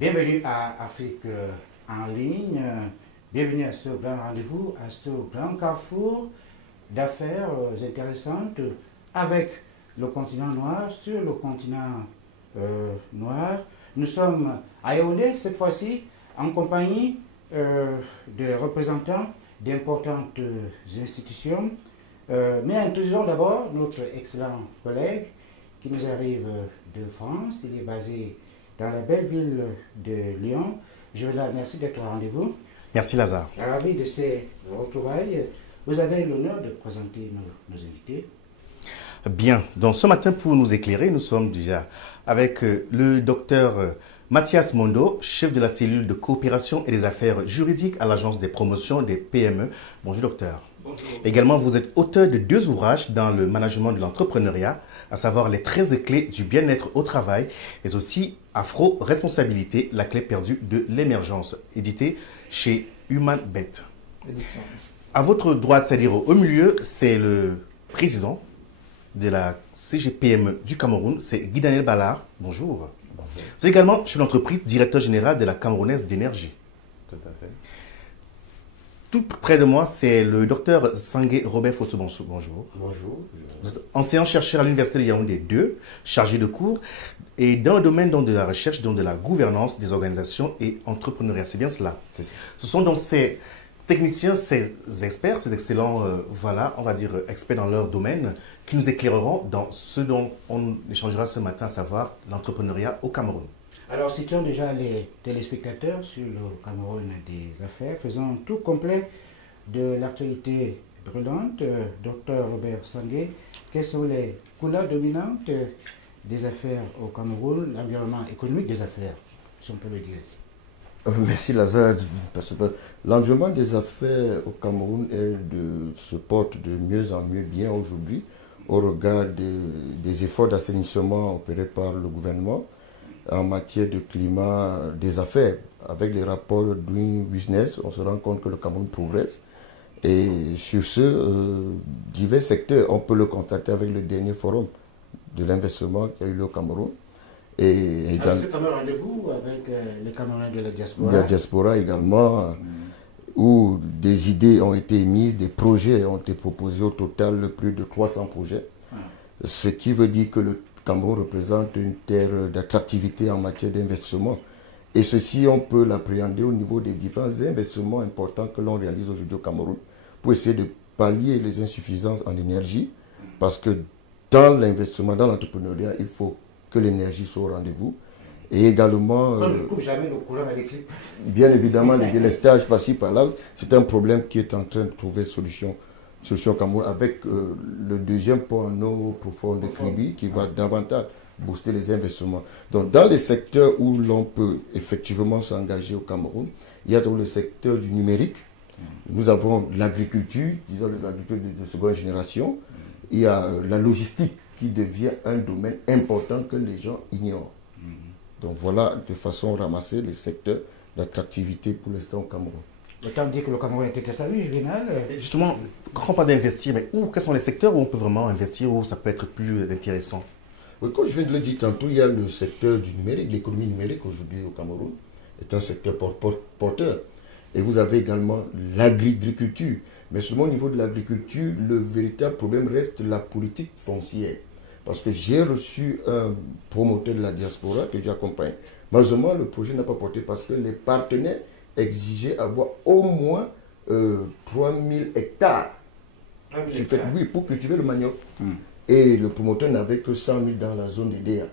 Bienvenue à Afrique en ligne, bienvenue à ce grand rendez-vous, à ce grand carrefour d'affaires intéressantes avec le continent noir, sur le continent noir. Nous sommes à Yaoundé cette fois-ci en compagnie de représentants d'importantes institutions, mais introduisons d'abord notre excellent collègue qui nous arrive de France, il est basé dans la belle ville de Lyon. Je vous remercie d'être au rendez-vous. Merci Lazare. Ravi de ces retrouvailles. Vous avez l'honneur de présenter nos invités. Bien, donc ce matin pour nous éclairer, nous sommes déjà avec le docteur Mathias Mondo, chef de la cellule de coopération et des affaires juridiques à l'Agence des promotions des PME. Bonjour docteur. Bonjour. Également, vous êtes auteur de 2 ouvrages dans le management de l'entrepreneuriat, à savoir les 13 clés du bien-être au travail, et aussi Afro-responsabilité, la clé perdue de l'émergence, édité chez Human Bet. À votre droite, c'est-à-dire au milieu, c'est le président de la CGPME du Cameroun, c'est Guy Daniel Ballard. Bonjour. Bonjour. C'est également chez l'entreprise directeur général de la Camerounaise d'énergie. Tout à fait. Tout près de moi, c'est le docteur Sangué Robert Fosso. Bonjour. Bonjour. Vous êtes enseignant-chercheur à l'Université de Yaoundé 2, chargé de cours, et dans le domaine donc, de la recherche, donc, de la gouvernance des organisations et entrepreneuriat. C'est bien cela. C'est ça. Ce sont donc ces techniciens, ces experts, ces excellents, voilà, on va dire, experts dans leur domaine, qui nous éclaireront dans ce dont on échangera ce matin, à savoir l'entrepreneuriat au Cameroun. Alors, citons déjà les téléspectateurs sur le Cameroun des affaires. Faisons un tour complet de l'actualité brûlante. Docteur Robert Sangué, quelles sont les couleurs dominantes des affaires au Cameroun, l'environnement économique des affaires, si on peut le dire ici? Merci Lazare, parce que l'environnement des affaires au Cameroun se porte de mieux en mieux bien aujourd'hui au regard des efforts d'assainissement opérés par le gouvernement en matière de climat des affaires. Avec les rapports Doing Business, on se rend compte que le Cameroun progresse. Et sur ce, divers secteurs, on peut le constater avec le dernier forum de l'investissement qui a eu lieu au Cameroun. Et Alors, ce fameux rendez-vous avec les Camerounais de la diaspora. De la diaspora également, où des idées ont été émises, des projets ont été proposés, au total plus de 300 projets. Ce qui veut dire que le Cameroun représente une terre d'attractivité en matière d'investissement. Et ceci, on peut l'appréhender au niveau des différents investissements importants que l'on réalise aujourd'hui au Cameroun pour essayer de pallier les insuffisances en énergie. Parce que dans l'investissement, dans l'entrepreneuriat, il faut que l'énergie soit au rendez-vous. Et également... Comme je ne coupe jamais le courant électrique. Bien évidemment, le délestage par-ci, par-là, c'est un problème qui est en train de trouver solution au Cameroun avec le deuxième pont en eau profonde de Kribi qui va davantage booster les investissements. Donc, dans les secteurs où l'on peut effectivement s'engager au Cameroun, il y a donc le secteur du numérique. Nous avons l'agriculture, disons l'agriculture de seconde génération. Il y a la logistique qui devient un domaine important que les gens ignorent. Donc voilà, de façon ramassée, les secteurs d'attractivité pour l'instant au Cameroun. Autant dire que le Cameroun était établi, Juvenal. Justement, quand on parle d'investir, mais quels sont les secteurs où on peut vraiment investir, où ça peut être plus intéressant? Oui, comme je viens de le dire tantôt, il y a le secteur du numérique, l'économie numérique aujourd'hui au Cameroun est un secteur porteur. Et vous avez également l'agriculture. Mais seulement au niveau de l'agriculture, le véritable problème reste la politique foncière. Parce que j'ai reçu un promoteur de la diaspora que j'accompagne. Malheureusement, le projet n'a pas porté parce que les partenaires exigeaient avoir au moins 3000 hectares. Oui, pour cultiver le manioc. Et le promoteur n'avait que 100 000 dans la zone d'EDA.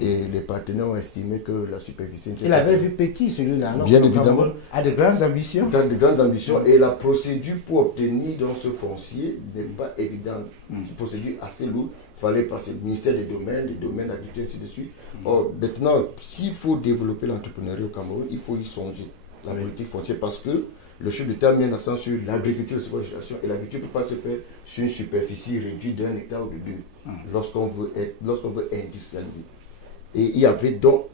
Et les partenaires ont estimé que la superficie... Il avait vu petit celui-là. Bien évidemment. A de grandes ambitions. Il a de grandes ambitions et la procédure pour obtenir dans ce foncier n'est pas évidente. Une procédure assez lourde. Il fallait passer au ministère des domaines d'agriculture, ainsi de suite. Or, maintenant, s'il faut développer l'entrepreneuriat au Cameroun, il faut y songer. La politique foncière, parce que le chef d'État met l'accent sur l'agriculture de subventionnement et l'agriculture ne peut pas se faire sur une superficie réduite d'1 hectare ou de 2 lorsqu'on veut industrialiser. Et il y avait donc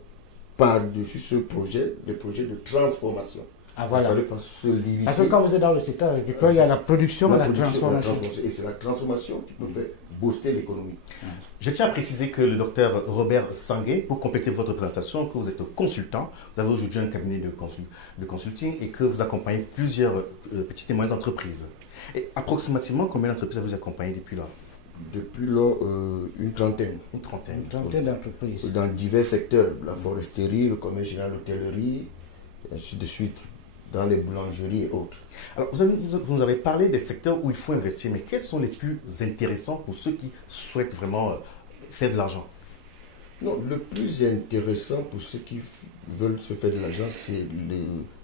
par-dessus ce projet, des projets de transformation. Ah, voilà. Il ne fallait pas se limiter. Parce que quand vous êtes dans le secteur agricole, il y a la production et la transformation. Et c'est la transformation qui peut faire booster l'économie. Je tiens à préciser que le docteur Robert Sangué, pour compléter votre présentation, que vous êtes consultant, vous avez aujourd'hui un cabinet de consulting et que vous accompagnez plusieurs petites et moyennes entreprises. Et approximativement, combien d'entreprises avez-vous accompagné depuis là? Depuis là, une trentaine. Une trentaine. Une trentaine d'entreprises. Dans divers secteurs, la foresterie, le commerce général, l'hôtellerie, et ainsi de suite, dans les boulangeries et autres. Alors, vous nous avez parlé des secteurs où il faut investir, mais quels sont les plus intéressants pour ceux qui souhaitent vraiment faire de l'argent? Non, le plus intéressant pour ceux qui veulent se faire de l'argent, c'est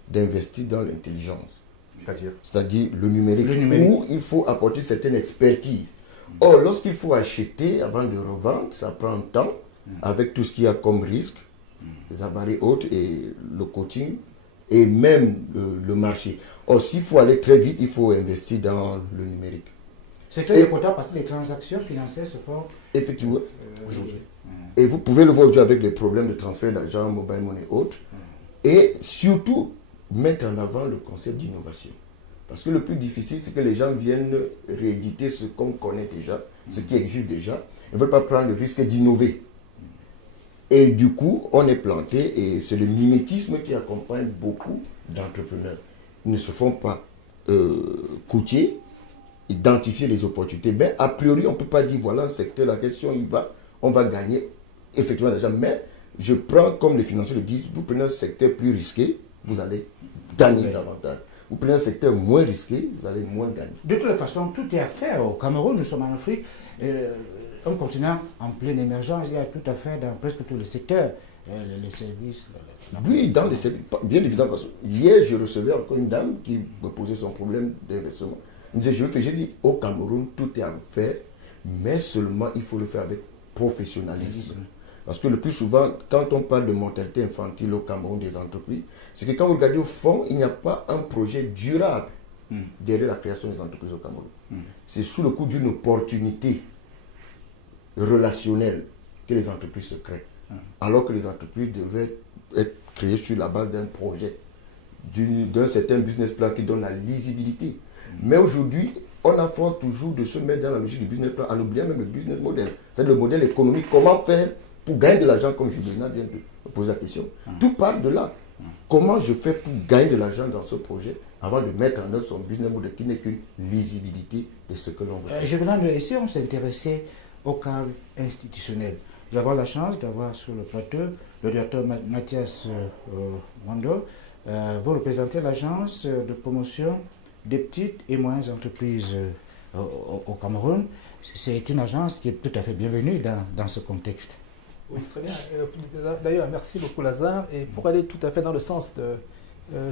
d'investir dans l'intelligence. C'est-à-dire le numérique, où il faut apporter certaines expertises. Or, lorsqu'il faut acheter avant de revendre, ça prend un temps, avec tout ce qu'il y a comme risque, les avaries hautes et le coaching, et même le marché. Or, s'il faut aller très vite, il faut investir dans le numérique. C'est très important parce que les transactions financières se font effectivement aujourd'hui. Et vous pouvez le voir aujourd'hui avec les problèmes de transfert d'argent, mobile money et autres. Et surtout, mettre en avant le concept d'innovation. Parce que le plus difficile, c'est que les gens viennent rééditer ce qu'on connaît déjà, ce qui existe déjà. Ils ne veulent pas prendre le risque d'innover. Et du coup, on est planté et c'est le mimétisme qui accompagne beaucoup d'entrepreneurs. Ils ne se font pas coûter, identifier les opportunités. Mais a priori, on ne peut pas dire, voilà un secteur, la question, on va gagner effectivement de l'argent. Mais je prends, comme les financiers le disent, vous prenez un secteur plus risqué, vous allez gagner davantage. Vous prenez un secteur moins risqué, vous allez moins gagner. De toute façon, tout est à faire. Au Cameroun, nous sommes en Afrique, un continent en pleine émergence, il y a tout à faire dans presque tous les secteurs. Les services. Oui, dans les services, bien évidemment. Parce que hier, je recevais encore une dame qui me posait son problème d'investissement. Elle me disait, j'ai dit, au Cameroun, tout est à faire, mais seulement il faut le faire avec professionnalisme. Parce que le plus souvent, quand on parle de mortalité infantile au Cameroun des entreprises, c'est que quand vous regardez au fond, il n'y a pas un projet durable derrière la création des entreprises au Cameroun. C'est sous le coup d'une opportunité relationnelle que les entreprises se créent. Alors que les entreprises devaient être créées sur la base d'un projet, d'un certain business plan qui donne la lisibilité. Mais aujourd'hui, on a force toujours de se mettre dans la logique du business plan en oubliant même le business model. C'est-à-dire le modèle économique. Comment faire pour gagner de l'argent, comme Julien vient de me poser la question. Tout part de là. Comment je fais pour gagner de l'argent dans ce projet avant de mettre en œuvre son business model qui n'est qu'une lisibilité de ce que l'on veut. Je venais de laisser, on s'est intéressé au cadre institutionnel. Nous avons la chance d'avoir sur le plateau le docteur Mathias Mondo. Vous représentez l'agence de promotion des petites et moyennes entreprises au Cameroun. C'est une agence qui est tout à fait bienvenue dans ce contexte. Oui, très bien. D'ailleurs, merci beaucoup Lazare. Et pour aller tout à fait dans le sens de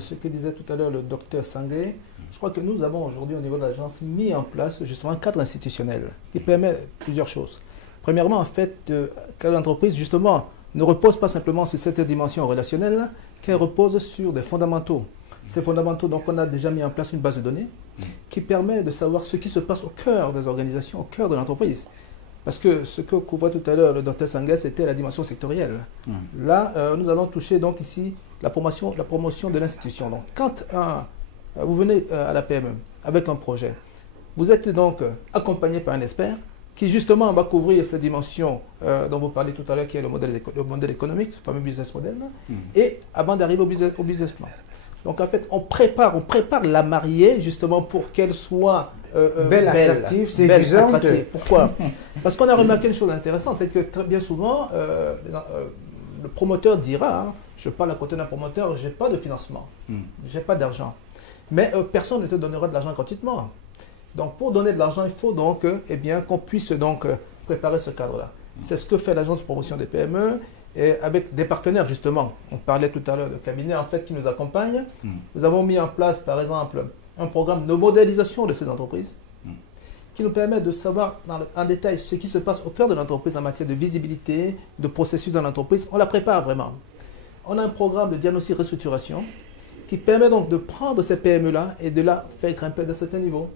ce que disait tout à l'heure le docteur Sangué, je crois que nous avons aujourd'hui au niveau de l'agence mis en place justement un cadre institutionnel qui permet plusieurs choses. Premièrement, en fait, le cadre d'entreprise justement ne repose pas simplement sur cette dimension relationnelle, qu'elle repose sur des fondamentaux. Ces fondamentaux, donc on a déjà mis en place une base de données qui permet de savoir ce qui se passe au cœur des organisations, au cœur de l'entreprise. Parce que ce que couvrait tout à l'heure le docteur Sangué, c'était la dimension sectorielle. Là, nous allons toucher donc ici la promotion de l'institution. Donc, quand vous venez à la PME avec un projet, vous êtes donc accompagné par un expert qui justement va couvrir cette dimension dont vous parlez tout à l'heure, qui est le modèle économique, le fameux business model, et avant d'arriver au business plan. Donc en fait, on prépare la mariée justement pour qu'elle soit belle, attractive, séduisante. Pourquoi? Parce qu'on a remarqué une chose intéressante, c'est que très bien souvent, le promoteur dira, je parle à côté d'un promoteur, je n'ai pas de financement, je n'ai pas d'argent. Mais personne ne te donnera de l'argent gratuitement. Donc pour donner de l'argent, il faut donc qu'on puisse donc préparer ce cadre-là. C'est ce que fait l'agence de promotion des PME. Et avec des partenaires justement, on parlait tout à l'heure de cabinets en fait qui nous accompagnent. Nous avons mis en place par exemple un programme de modélisation de ces entreprises qui nous permet de savoir en détail ce qui se passe au cœur de l'entreprise en matière de visibilité, de processus dans l'entreprise. On la prépare vraiment. On a un programme de diagnostic restructuration qui permet donc de prendre ces PME-là et de la faire grimper d'un certain niveau.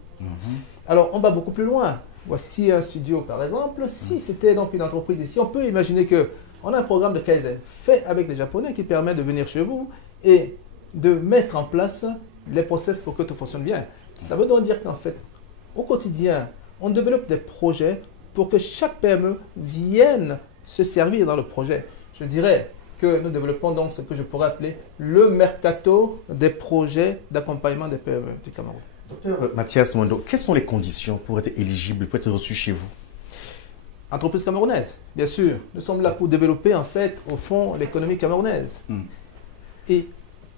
Alors, on va beaucoup plus loin. Voici un studio, par exemple. Si c'était donc une entreprise ici, on peut imaginer qu'on a un programme de Kaizen fait avec les Japonais qui permet de venir chez vous et de mettre en place les process pour que tout fonctionne bien. Ça veut donc dire qu'en fait, au quotidien, on développe des projets pour que chaque PME vienne se servir dans le projet. Je dirais que nous développons donc ce que je pourrais appeler le mercato des projets d'accompagnement des PME du Cameroun. Docteur Mathias Mondo, quelles sont les conditions pour être éligible, pour être reçu chez vous? Entreprise camerounaise, bien sûr. Nous sommes là pour développer en fait, au fond, l'économie camerounaise. Et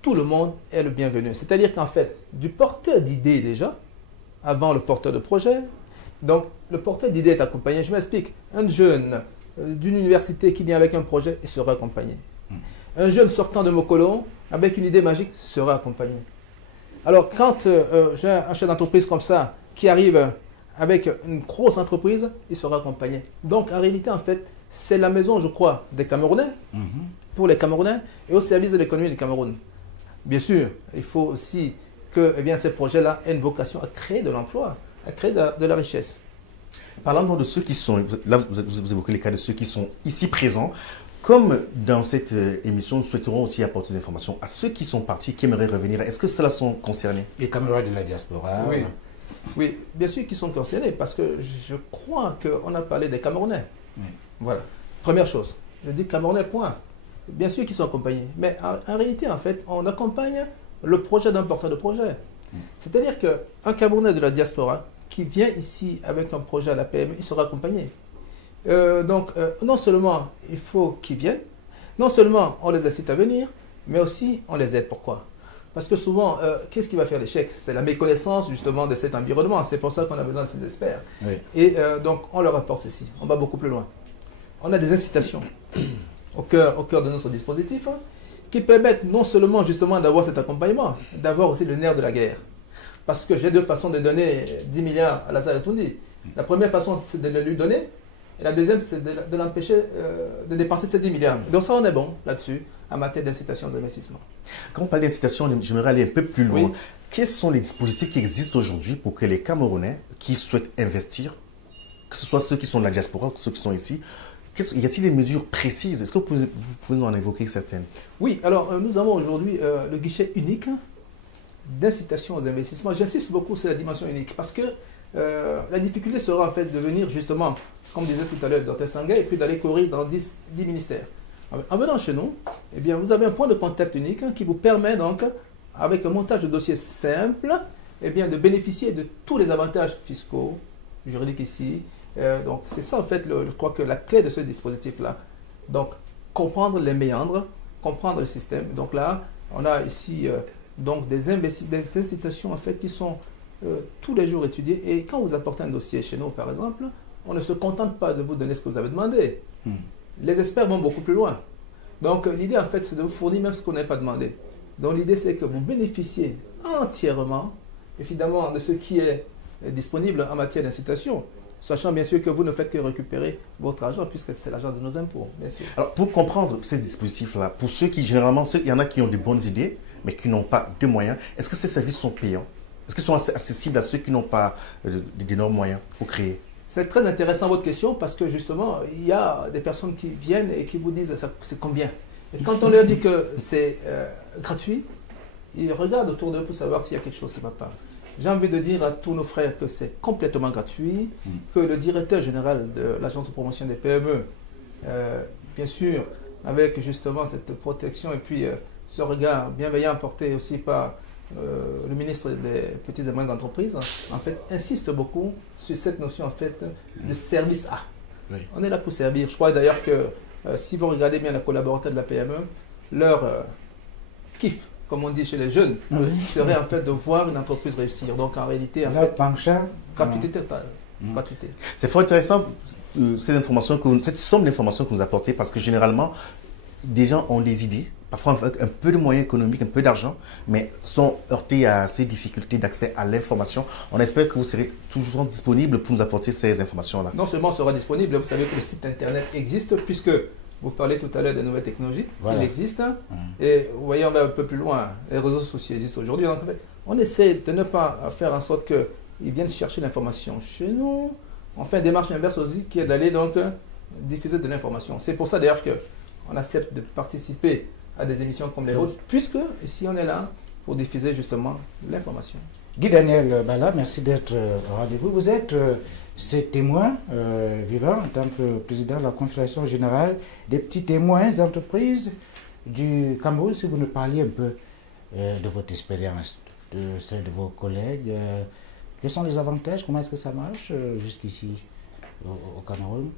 tout le monde est le bienvenu. C'est-à-dire qu'en fait, du porteur d'idées déjà, avant le porteur de projet, donc le porteur d'idées est accompagné. Je m'explique. Un jeune d'une université qui vient avec un projet, il sera accompagné. Un jeune sortant de Mokolo avec une idée magique sera accompagné. Alors quand j'ai un chef d'entreprise comme ça qui arrive avec une grosse entreprise, il sera accompagné. Donc en réalité, en fait, c'est la maison, je crois, des Camerounais, pour les Camerounais et au service de l'économie du Cameroun. Bien sûr, il faut aussi que ces projets-là aient une vocation à créer de l'emploi, à créer de la richesse. Parlons de ceux qui sont, là vous évoquez les cas de ceux qui sont ici présents. Comme dans cette émission, nous souhaiterons aussi apporter des informations à ceux qui sont partis, qui aimeraient revenir. Est-ce que ceux-là sont concernés? Les Camerounais de la diaspora. Oui, bien sûr qu'ils sont concernés parce que je crois qu'on a parlé des Camerounais. Voilà. Première chose, je dis Camerounais, point. Bien sûr qu'ils sont accompagnés. Mais en réalité, en fait, on accompagne le projet d'un porteur de projet. C'est-à-dire qu'un Camerounais de la diaspora qui vient ici avec un projet à la PME, il sera accompagné. Donc, non seulement il faut qu'ils viennent, non seulement on les incite à venir, mais aussi on les aide. Pourquoi? Parce que souvent, qu'est-ce qui va faire l'échec? C'est la méconnaissance justement de cet environnement. C'est pour ça qu'on a besoin de ces experts. Et donc, on leur apporte ceci. On va beaucoup plus loin. On a des incitations au cœur de notre dispositif qui permettent non seulement justement d'avoir cet accompagnement, d'avoir aussi le nerf de la guerre. Parce que j'ai deux façons de donner 10 milliards à Lazare Toundi. La première façon, c'est de le lui donner. Et la deuxième, c'est de l'empêcher de dépenser ces 10 milliards. Donc ça, on est bon là-dessus, en matière d'incitation aux investissements. Quand on parle d'incitation, j'aimerais aller un peu plus loin. Oui. Quels sont les dispositifs qui existent aujourd'hui pour que les Camerounais qui souhaitent investir, que ce soit ceux qui sont de la diaspora ou ceux qui sont ici, y a-t-il des mesures précises? Est-ce que vous pouvez en évoquer certaines? Oui, alors nous avons aujourd'hui le guichet unique d'incitation aux investissements. J'insiste beaucoup sur la dimension unique parce que la difficulté sera en fait de venir justement, comme disait tout à l'heure le Dr Sangué, et puis d'aller courir dans 10 ministères. En venant chez nous, eh bien, vous avez un point de contact unique qui vous permet donc, avec un montage de dossier simple, eh bien, de bénéficier de tous les avantages fiscaux, juridiques ici. Donc c'est ça en fait, je crois que la clé de ce dispositif-là. Donc comprendre les méandres, comprendre le système. Donc là, on a ici donc des institutions en fait qui sont tous les jours étudiées. Et quand vous apportez un dossier chez nous, par exemple, on ne se contente pas de vous donner ce que vous avez demandé. Les experts vont beaucoup plus loin. Donc l'idée en fait, c'est de vous fournir même ce qu'on n'a pas demandé. Donc l'idée c'est que vous bénéficiez entièrement, évidemment, de ce qui est disponible en matière d'incitation. Sachant bien sûr que vous ne faites que récupérer votre argent puisque c'est l'argent de nos impôts, bien sûr. Alors, pour comprendre ces dispositifs-là, pour ceux qui, généralement, il y en a qui ont de bonnes idées, mais qui n'ont pas de moyens, est-ce que ces services sont payants? Est-ce qu'ils sont accessibles à ceux qui n'ont pas d'énormes moyens pour créer? C'est très intéressant votre question parce que justement, il y a des personnes qui viennent et qui vous disent c'est combien. Et quand on leur dit que c'est gratuit, ils regardent autour d'eux pour savoir s'il y a quelque chose qui ne va pas. J'ai envie de dire à tous nos frères que c'est complètement gratuit, que le directeur général de l'agence de promotion des PME, bien sûr, avec justement cette protection et puis ce regard bienveillant porté aussi par le ministre des petites et moyennes entreprises, en fait, insiste beaucoup sur cette notion en fait de service A. Oui. On est là pour servir. Je crois d'ailleurs que si vous regardez bien les collaborateurs de la PME, leur kiff, comme on dit chez les jeunes, serait en fait de voir une entreprise réussir. Donc en réalité, en fait, gratuité totale. Gratuité. C'est fort intéressant cette somme d'informations que vous apportez parce que généralement, des gens ont des idées, parfois avec un peu de moyens économiques, un peu d'argent, mais sont heurtés à ces difficultés d'accès à l'information. On espère que vous serez toujours disponible pour nous apporter ces informations-là. Non seulement on sera disponible, vous savez que le site internet existe puisque Vous parlez tout à l'heure des nouvelles technologies, Voilà. il existe. Et vous voyez, on va un peu plus loin. Les réseaux sociaux existent aujourd'hui. Donc, en fait, on essaie de ne pas faire en sorte qu'ils viennent chercher l'information chez nous. On fait une démarche inverse aussi, qui est d'aller donc diffuser de l'information. C'est pour ça d'ailleurs qu'on accepte de participer à des émissions comme les vôtres, puisque ici on est là pour diffuser justement l'information. Guy Daniel Bala, merci d'être au rendez-vous. Vous êtes ce témoin vivant en tant que président de la Confédération générale des petits témoins d'entreprises du Cameroun. Si vous nous parliez un peu de votre expérience, de celle de vos collègues, quels sont les avantages, comment est-ce que ça marche jusqu'ici au Cameroun?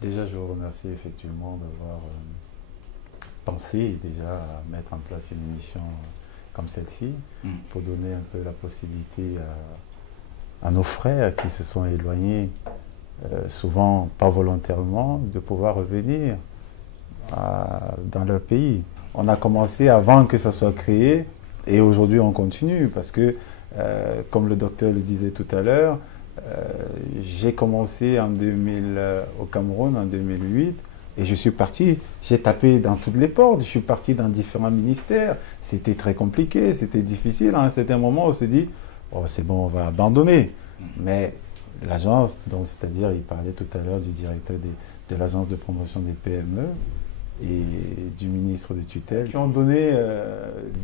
Déjà, je vous remercie effectivement d'avoir pensé déjà à mettre en place une émission comme celle-ci pour donner un peu la possibilité à nos frères qui se sont éloignés, souvent pas volontairement, de pouvoir revenir dans leur pays. On a commencé avant que ça soit créé et aujourd'hui on continue parce que, comme le docteur le disait tout à l'heure, j'ai commencé au Cameroun en 2008 et je suis parti, j'ai tapé dans toutes les portes, je suis parti dans différents ministères. C'était très compliqué, c'était difficile. À un certain moment, on se dit, oh, c'est bon, on va abandonner. Mais l'agence, c'est-à-dire, il parlait tout à l'heure du directeur de l'agence de promotion des PME et du ministre de tutelle, qui ont donné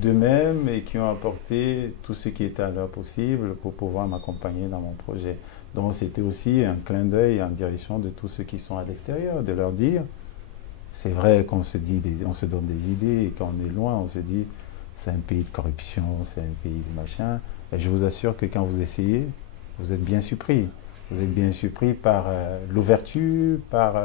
d'eux-mêmes et qui ont apporté tout ce qui était à leur possible pour pouvoir m'accompagner dans mon projet. Donc c'était aussi un clin d'œil en direction de tous ceux qui sont à l'extérieur, de leur dire, c'est vrai qu'on se donne des idées, et quand on est loin, on se dit, c'est un pays de corruption, c'est un pays de machin. Et je vous assure que quand vous essayez, vous êtes bien surpris. Vous êtes bien surpris par l'ouverture, par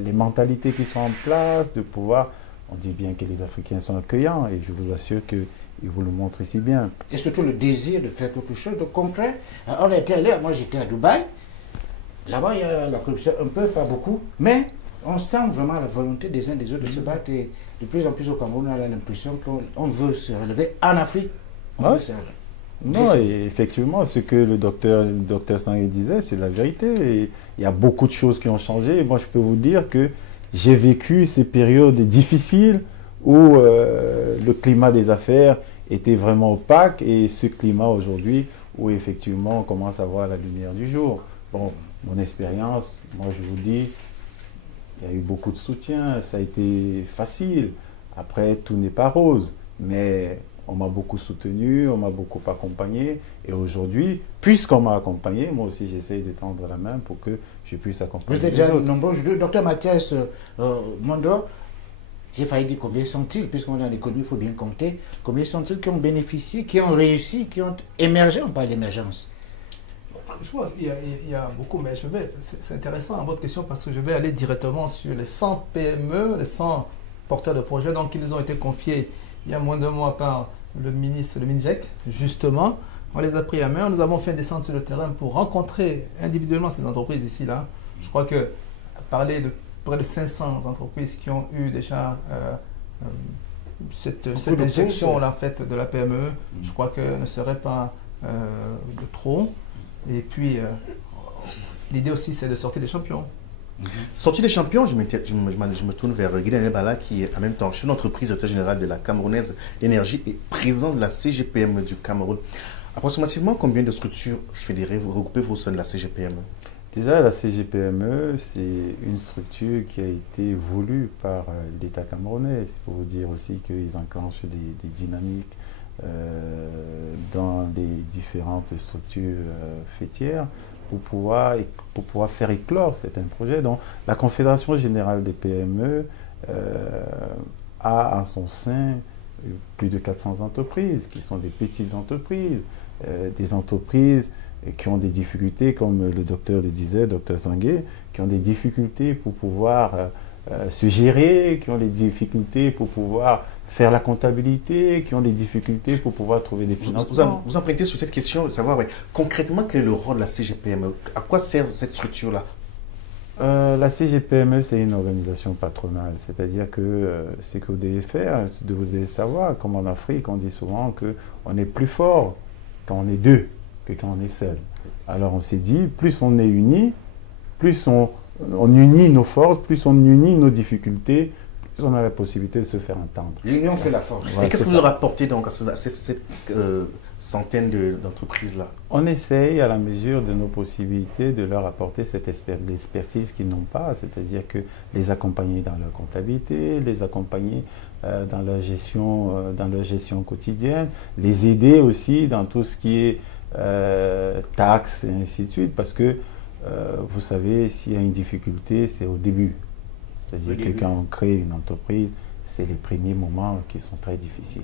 les mentalités qui sont en place, de pouvoir... On dit bien que les Africains sont accueillants, et je vous assure qu'ils vous le montrent ici bien. Et surtout le désir de faire quelque chose de concret. On était allé, moi j'étais à Dubaï, là-bas il y a la corruption un peu, pas beaucoup, mais on sent vraiment la volonté des uns des autres de se battre, et de plus en plus au Cameroun, on a l'impression qu'on veut se relever en Afrique. On veut se relever. Non, et effectivement, ce que le docteur Sangue disait, c'est la vérité. Et il y a beaucoup de choses qui ont changé. Et moi, je peux vous dire que j'ai vécu ces périodes difficiles où le climat des affaires était vraiment opaque, et ce climat aujourd'hui où effectivement on commence à voir la lumière du jour. Bon, mon expérience, moi je vous dis, il y a eu beaucoup de soutien, ça a été facile. Après, tout n'est pas rose, mais on m'a beaucoup soutenu, on m'a beaucoup accompagné. Et aujourd'hui, puisqu'on m'a accompagné, moi aussi j'essaye de tendre la main pour que je puisse accompagner. Vous êtes déjà nombreux. Docteur Mathias Mondo, j'ai failli dire combien sont-ils, puisqu'on est dans l'économie, il faut bien compter. Combien sont-ils qui ont bénéficié, qui ont réussi, qui ont émergé? On parle d'émergence. Je pense qu'il y a beaucoup, mais c'est intéressant votre question parce que je vais aller directement sur les 100 PME, les 100 porteurs de projets, donc qui nous ont été confiés il y a moins d'un mois par le ministre, le MINJEC, justement. On les a pris à main, nous avons fait descendre sur le terrain pour rencontrer individuellement ces entreprises ici, là. Je crois que parler de près de 500 entreprises qui ont eu déjà cette injection-là faite de la PME, je crois que ne serait pas de trop. Et puis, l'idée aussi, c'est de sortir des champions. Sortie des champions, je me tourne vers Guy Daniel Bala, qui est en même temps chef d'entreprise, directeur général de la Camerounaise d'énergie et président de la CGPME du Cameroun. Approximativement combien de structures fédérées vous regroupez au sein de la CGPME? Déjà, la CGPME, c'est une structure qui a été voulue par l'État camerounais. C'est pour vous dire aussi qu'ils enclenchent des dynamiques dans les différentes structures fêtières pour pouvoir faire éclore certains projets. Donc, la Confédération générale des PME a en son sein plus de 400 entreprises qui sont des petites entreprises, des entreprises qui ont des difficultés, comme le docteur le disait, docteur Sangué, qui ont des difficultés pour pouvoir se gérer, qui ont des difficultés pour pouvoir faire la comptabilité, qui ont des difficultés pour pouvoir trouver des financements. Vous empruntez sur cette question de savoir concrètement quel est le rôle de la CGPME? À quoi sert cette structure-là? La CGPME, c'est une organisation patronale, c'est-à-dire que ce que vous devez faire, vous devez savoir, comme en Afrique, on dit souvent qu'on est plus fort quand on est deux que quand on est seul. Alors on s'est dit, plus on est unis, plus on on unit nos forces, plus on unit nos difficultés, plus on a la possibilité de se faire entendre. L'union fait la force. Ouais, Et qu'est-ce c'est que vous ça. leur apportez donc à cette centaine d'entreprises-là? On essaye, à la mesure de nos possibilités, de leur apporter cette expertise qu'ils n'ont pas, c'est-à-dire que les accompagner dans leur comptabilité, les accompagner dans leur gestion quotidienne, les aider aussi dans tout ce qui est taxes et ainsi de suite, parce que vous savez, s'il y a une difficulté, c'est au début. C'est-à-dire que quand on crée une entreprise, c'est les premiers moments qui sont très difficiles.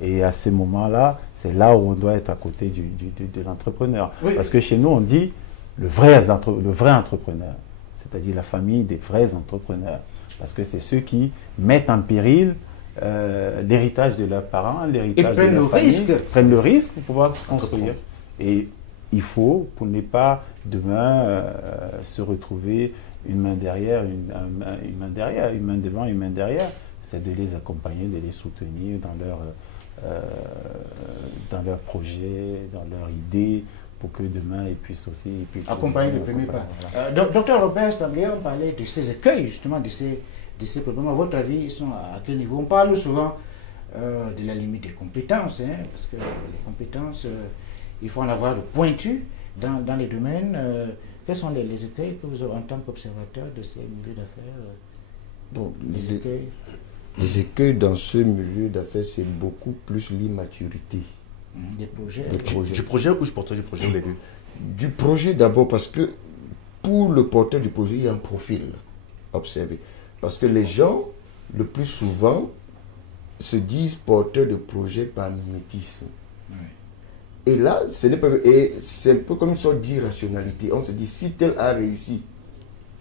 Et à ces moments-là, c'est là où on doit être à côté de l'entrepreneur. Oui. Parce que chez nous, on dit le vrai entrepreneur, c'est-à-dire la famille des vrais entrepreneurs. Parce que c'est ceux qui mettent en péril l'héritage de leurs parents, l'héritage de leur famille, prennent le risque pour pouvoir se construire. Et il faut, pour ne pas demain se retrouver une main derrière, une main devant, une main derrière, c'est de les accompagner, de les soutenir dans leurs projets, dans leurs idées, pour que demain ils puissent aussi accompagner le premier pas. Voilà. Docteur Robert Sangué, on parlait de ces écueils, justement, de ces problèmes. À votre avis, ils sont à quel niveau? On parle souvent de la limite des compétences, hein, parce que les compétences, il faut en avoir de pointus dans les domaines. Quels sont les écueils que vous avez en tant qu'observateur de ces milieux d'affaires? Bon, les écueils. Les écueils dans ce milieu d'affaires, c'est beaucoup plus l'immaturité. Des projets. Du projet ou du porteur du projet, les deux? Du projet d'abord, parce que pour le porteur du projet, il y a un profil à observer. Parce que les gens, le plus souvent, se disent porteurs de projet par mimétisme. Oui. Et là, c'est un peu comme une sorte d'irrationalité. On se dit, si tel a réussi,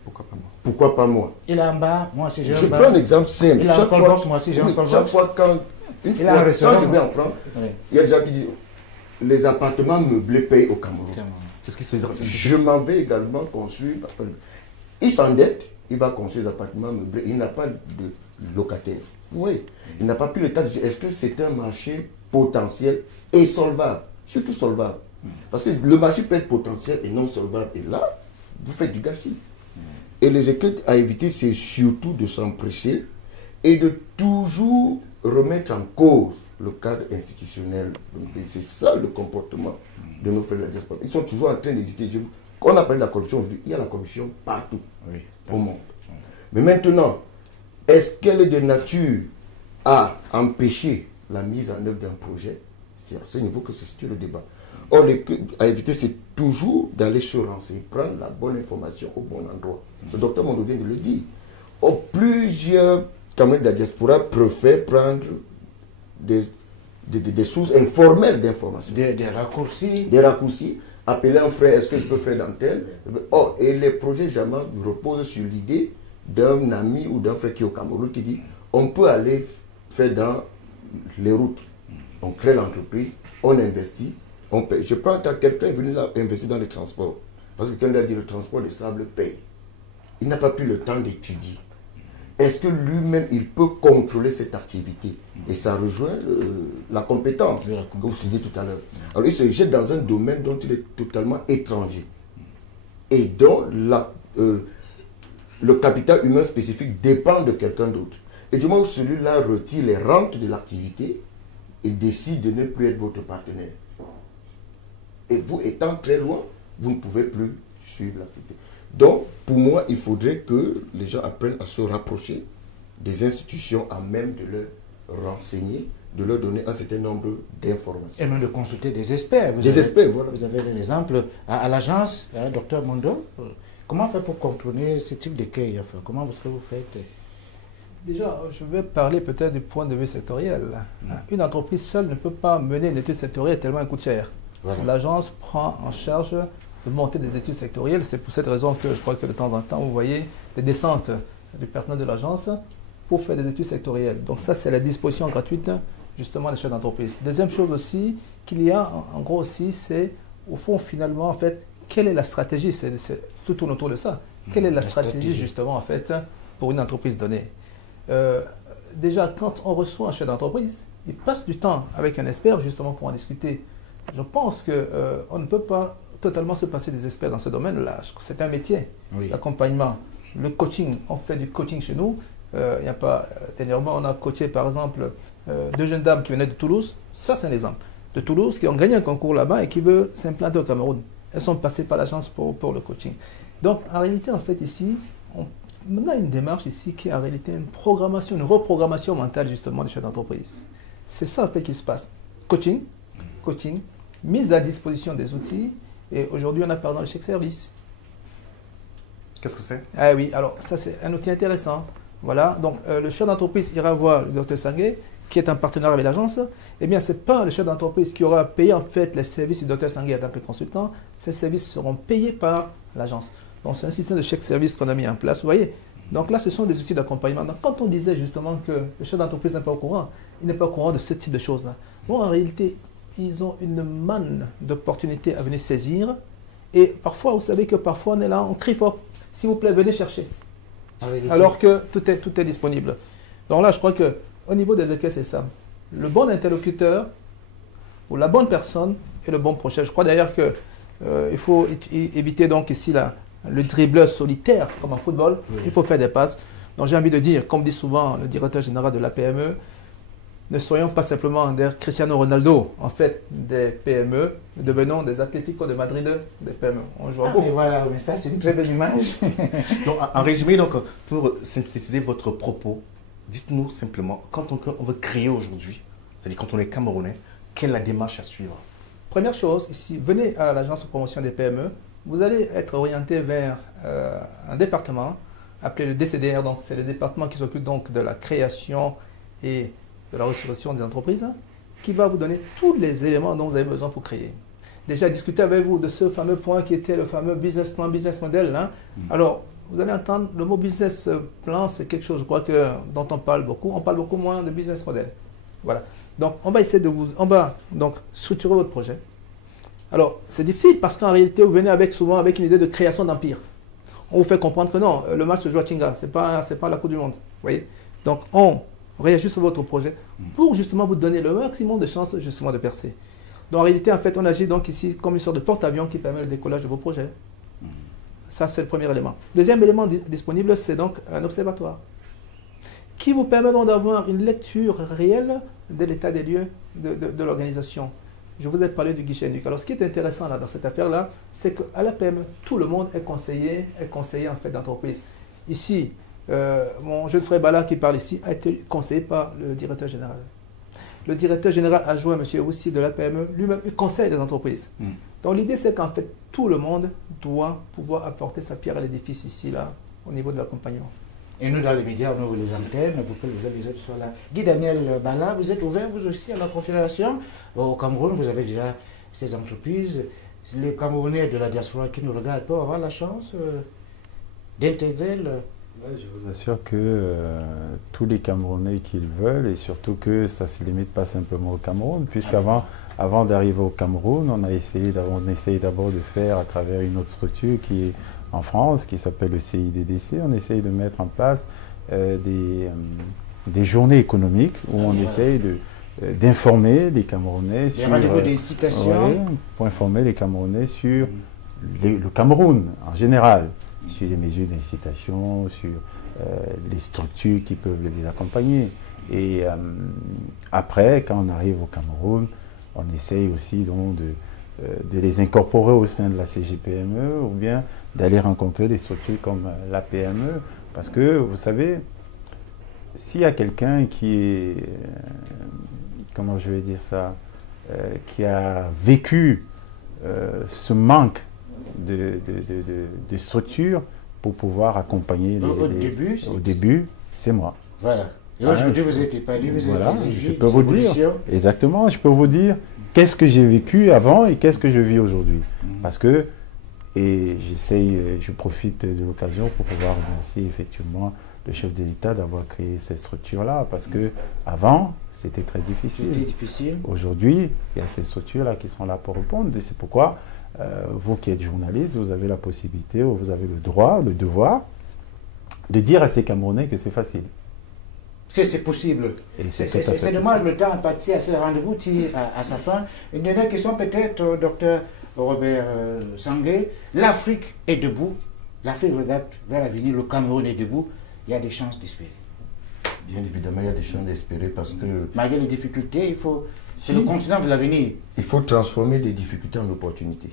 Pourquoi pas moi? pourquoi pas moi? Il est en bas, moi aussi j'ai Je un bas. prends un exemple simple. Il a un call-box, moi aussi j'ai un oui, call-box. chaque fois, quand je vais en France, Oui. il y a des gens qui disent, les appartements meublés payent au Cameroun. Est-ce qu'ils se Je m'en vais également construire. Il s'endette, il va construire des appartements meublés, il n'a pas de locataire. Vous voyez, il n'a pas pris le temps de dire est-ce que c'est un marché potentiel et solvable, surtout solvable. Parce que le marché peut être potentiel et non solvable. Et là, vous faites du gâchis. Et les écueils à éviter, c'est surtout de s'empresser et de toujours remettre en cause le cadre institutionnel. C'est ça le comportement de nos frères de la diaspora. Ils sont toujours en train d'hésiter. Quand on a parlé de la corruption aujourd'hui, il y a la corruption partout au monde. Mais maintenant, est-ce qu'elle est de nature à empêcher la mise en œuvre d'un projet? C'est à ce niveau que se situe le débat. Or, à éviter, c'est toujours d'aller se renseigner, prendre la bonne information au bon endroit. Le docteur Mondo vient de le dire. Or, plusieurs camarades de la diaspora préfèrent prendre des sources informelles d'informations. Des raccourcis. Des raccourcis. Appeler un frère, est-ce que je peux faire dans tel? Or, et les projets jamais reposent sur l'idée d'un ami ou d'un frère qui est au Cameroun qui dit on peut aller faire dans les routes. On crée l'entreprise, on investit, on paye. Je prends quelqu'un est venu là investir dans les transports. Parce que quelqu'un a dit le transport de sable paye. Il n'a pas pris le temps d'étudier. Est-ce que lui-même, il peut contrôler cette activité? Et ça rejoint la compétence que vous soulignez tout à l'heure. Alors, il se jette dans un domaine dont il est totalement étranger. Et dont le capital humain spécifique dépend de quelqu'un d'autre. Et du moment où celui-là retire les rentes de l'activité, il décide de ne plus être votre partenaire. Et vous étant très loin, vous ne pouvez plus suivre l'activité. Donc, pour moi, il faudrait que les gens apprennent à se rapprocher des institutions à même de leur renseigner, de leur donner un certain nombre d'informations. Et même de consulter des experts. Experts, voilà. Vous avez un exemple à l'agence, docteur Mondo. Comment faire pour contourner ce type d'écueil? Enfin, comment vous faites? Déjà, je vais parler peut-être du point de vue sectoriel. Une entreprise seule ne peut pas mener une étude sectorielle tellement elle coûte cher. Voilà. L'agence prend en charge de monter des études sectorielles. C'est pour cette raison que je crois que de temps en temps, vous voyez des descentes du personnel de l'agence pour faire des études sectorielles. Donc ça, c'est la disposition gratuite justement des chefs d'entreprise. Deuxième chose aussi qu'il y a, en gros aussi, c'est au fond finalement, en fait, quelle est la stratégie? C'est tout tourne autour de ça. Quelle est la stratégie justement en fait pour une entreprise donnée? Déjà, quand on reçoit un chef d'entreprise, il passe du temps avec un expert justement pour en discuter. Je pense qu'on ne peut pas totalement se passer des experts dans ce domaine-là. C'est un métier, l'accompagnement. Le coaching, on fait du coaching chez nous. Il n'y a pas, dernièrement, on a coaché par exemple 2 jeunes dames qui venaient de Toulouse. Ça, c'est un exemple. De Toulouse, qui ont gagné un concours là-bas et qui veulent s'implanter au Cameroun. Elles sont passées par l'agence pour le coaching. Donc, en réalité, en fait, ici, on a une démarche ici qui est en réalité une programmation, une reprogrammation mentale justement des chefs d'entreprise. C'est ça en fait qui se passe. Coaching, mise à disposition des outils. Et aujourd'hui, on a par exemple le chèque service. Qu'est-ce que c'est? Ah oui, alors ça c'est un outil intéressant. Voilà, donc le chef d'entreprise ira voir le Dr Sangué, qui est un partenaire avec l'agence. Eh bien, ce n'est pas le chef d'entreprise qui aura payé en fait les services du Dr Sangué en tant que consultant. Ces services seront payés par l'agence. Donc, c'est un système de chèque service qu'on a mis en place, vous voyez. Donc là, ce sont des outils d'accompagnement. Donc, quand on disait justement que le chef d'entreprise n'est pas au courant, il n'est pas au courant de ce type de choses-là. Bon, en réalité, ils ont une manne d'opportunités à venir saisir. Et parfois, vous savez que parfois, on est là, on crie fort. S'il vous plaît, venez chercher. Alors que tout est disponible. Donc là, je crois qu'au niveau des équipes, c'est ça. Le bon interlocuteur ou la bonne personne et le bon projet. Je crois d'ailleurs qu'il faut éviter donc ici le dribbleur solitaire comme en football. Oui. Il faut faire des passes. Donc j'ai envie de dire, comme dit souvent le directeur général de la PME, ne soyons pas simplement des Cristiano Ronaldo, en fait, des PME, nous devenons des Atlético de Madrid des PME. On joue mais voilà, mais ça c'est une très belle image. Donc, en résumé, donc, pour synthétiser votre propos, dites-nous simplement, quand on veut créer aujourd'hui, c'est-à-dire quand on est Camerounais, quelle est la démarche à suivre? Première chose, ici, venez à l'agence de promotion des PME, vous allez être orienté vers un département appelé le DCDR, donc c'est le département qui s'occupe donc de la création et de la restructuration des entreprises, qui va vous donner tous les éléments dont vous avez besoin pour créer. Déjà, discuter avec vous de ce fameux point qui était le fameux business plan, business model. Alors, vous allez entendre le mot business plan, c'est quelque chose, je crois, dont on parle beaucoup. On parle beaucoup moins de business model. Voilà. Donc, on va essayer on va donc structurer votre projet. Alors, c'est difficile parce qu'en réalité, vous venez souvent avec une idée de création d'empire. On vous fait comprendre que non, le match se joue à Chinga, c'est pas la Coupe du Monde. Vous voyez? Donc, on réagit sur votre projet pour justement vous donner le maximum de chances justement de percer. Donc, en réalité, en fait, on agit donc ici comme une sorte de porte-avions qui permet le décollage de vos projets. Ça, c'est le premier élément. Deuxième élément disponible, c'est donc un observatoire qui vous permet donc d'avoir une lecture réelle de l'état des lieux de l'organisation. Je vous ai parlé du guichet unique. Alors, ce qui est intéressant là, dans cette affaire-là, c'est qu'à la PME, tout le monde est conseiller en fait d'entreprise. Ici, mon jeune frère Bala qui parle ici a été conseillé par le directeur général. Le directeur général adjoint, M. Roussi de la PME, lui-même, il conseille des entreprises. Donc l'idée, c'est qu'en fait, tout le monde doit pouvoir apporter sa pierre à l'édifice ici, là, au niveau de l'accompagnement. Et nous, dans les médias, on ouvre les antennes pour que les uns les autres soient là. Guy Daniel Bala, vous êtes ouvert, vous aussi, à la Confédération. Au Cameroun, vous avez déjà ces entreprises. Les Camerounais de la diaspora qui nous regardent peuvent avoir la chance d'intégrer le... Je vous assure que tous les Camerounais qu'ils veulent, et surtout que ça ne se limite pas simplement au Cameroun, puisqu'avant d'arriver au Cameroun, on essaye d'abord de faire à travers une autre structure qui est en France, qui s'appelle le CIDDC, on essaye de mettre en place des journées économiques où on essaye d'informer les Camerounais sur... des citations. Pour informer les Camerounais sur le Cameroun en général, sur les mesures d'incitation, sur les structures qui peuvent les accompagner. Et après, quand on arrive au Cameroun, on essaye aussi donc de les incorporer au sein de la CGPME ou bien d'aller rencontrer des structures comme la PME. Parce que, vous savez, s'il y a quelqu'un qui est, comment je vais dire ça, qui a vécu ce manque de structure pour pouvoir accompagner au début, c'est moi. Voilà. Et aujourd'hui, vous êtes épanoui, vous êtes énergie, je peux vous dire, exactement, je peux vous dire qu'est-ce que j'ai vécu avant et qu'est-ce que je vis aujourd'hui. Parce que, et je profite de l'occasion pour pouvoir remercier effectivement le chef de l'État d'avoir créé cette structure-là, parce que avant c'était très difficile. C'était difficile. Aujourd'hui, il y a ces structures-là qui sont là pour répondre, et c'est pourquoi vous qui êtes journaliste, vous avez la possibilité, ou vous avez le droit, le devoir, de dire à ces Camerounais que c'est facile. Que c'est possible. C'est dommage, le temps est parti à ce rendez-vous tire à sa fin. Une dernière question peut-être, docteur Robert Sangué. L'Afrique est debout. L'Afrique regarde vers l'avenir. Le Cameroun est debout. Il y a des chances d'espérer. Bien évidemment, il y a des chances d'espérer parce que... Malgré les difficultés, il faut... C'est le continent de l'avenir. Il faut transformer des difficultés en opportunités.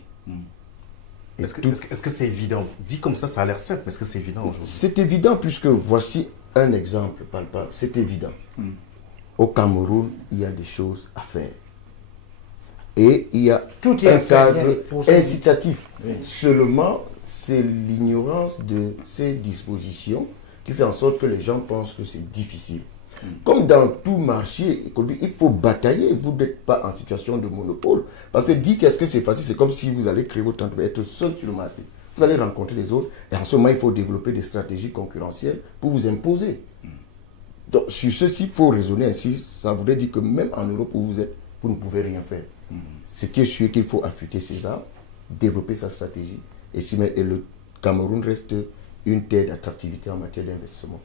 Est-ce que c'est évident? Dit comme ça a l'air simple, mais est-ce que c'est évident aujourd'hui? C'est évident puisque voici un exemple palpable. C'est évident. Au Cameroun, il y a des choses à faire. Et il y a un cadre incitatif. Oui. Seulement, c'est l'ignorance de ces dispositions qui fait en sorte que les gens pensent que c'est difficile. Comme dans tout marché économique, il faut batailler. Vous n'êtes pas en situation de monopole. Parce que dire qu'est-ce que c'est facile, c'est comme si vous allez créer votre entreprise, être seul sur le marché. Vous allez rencontrer les autres. Et en ce moment, il faut développer des stratégies concurrentielles pour vous imposer. Donc, sur ceci, il faut raisonner ainsi. Ça voudrait dire que même en Europe où vous êtes, vous ne pouvez rien faire. Ce qui est sûr, c'est qu'il faut affûter ses armes, développer sa stratégie. Et le Cameroun reste une terre d'attractivité en matière d'investissement.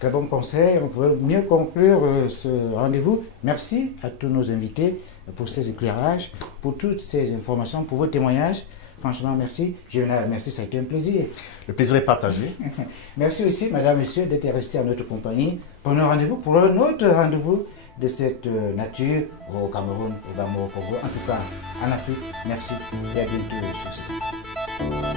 Très bon conseil. On pourrait mieux conclure ce rendez-vous. Merci à tous nos invités pour ces éclairages, pour toutes ces informations, pour vos témoignages. Franchement, merci. Juvenal, merci, ça a été un plaisir. Le plaisir est partagé. Merci aussi, madame, monsieur, d'être restés en notre compagnie. Prenons rendez-vous pour un autre rendez-vous de cette nature au Cameroun, au Gabon, au Congo, en tout cas en Afrique. Merci et à bientôt sur ce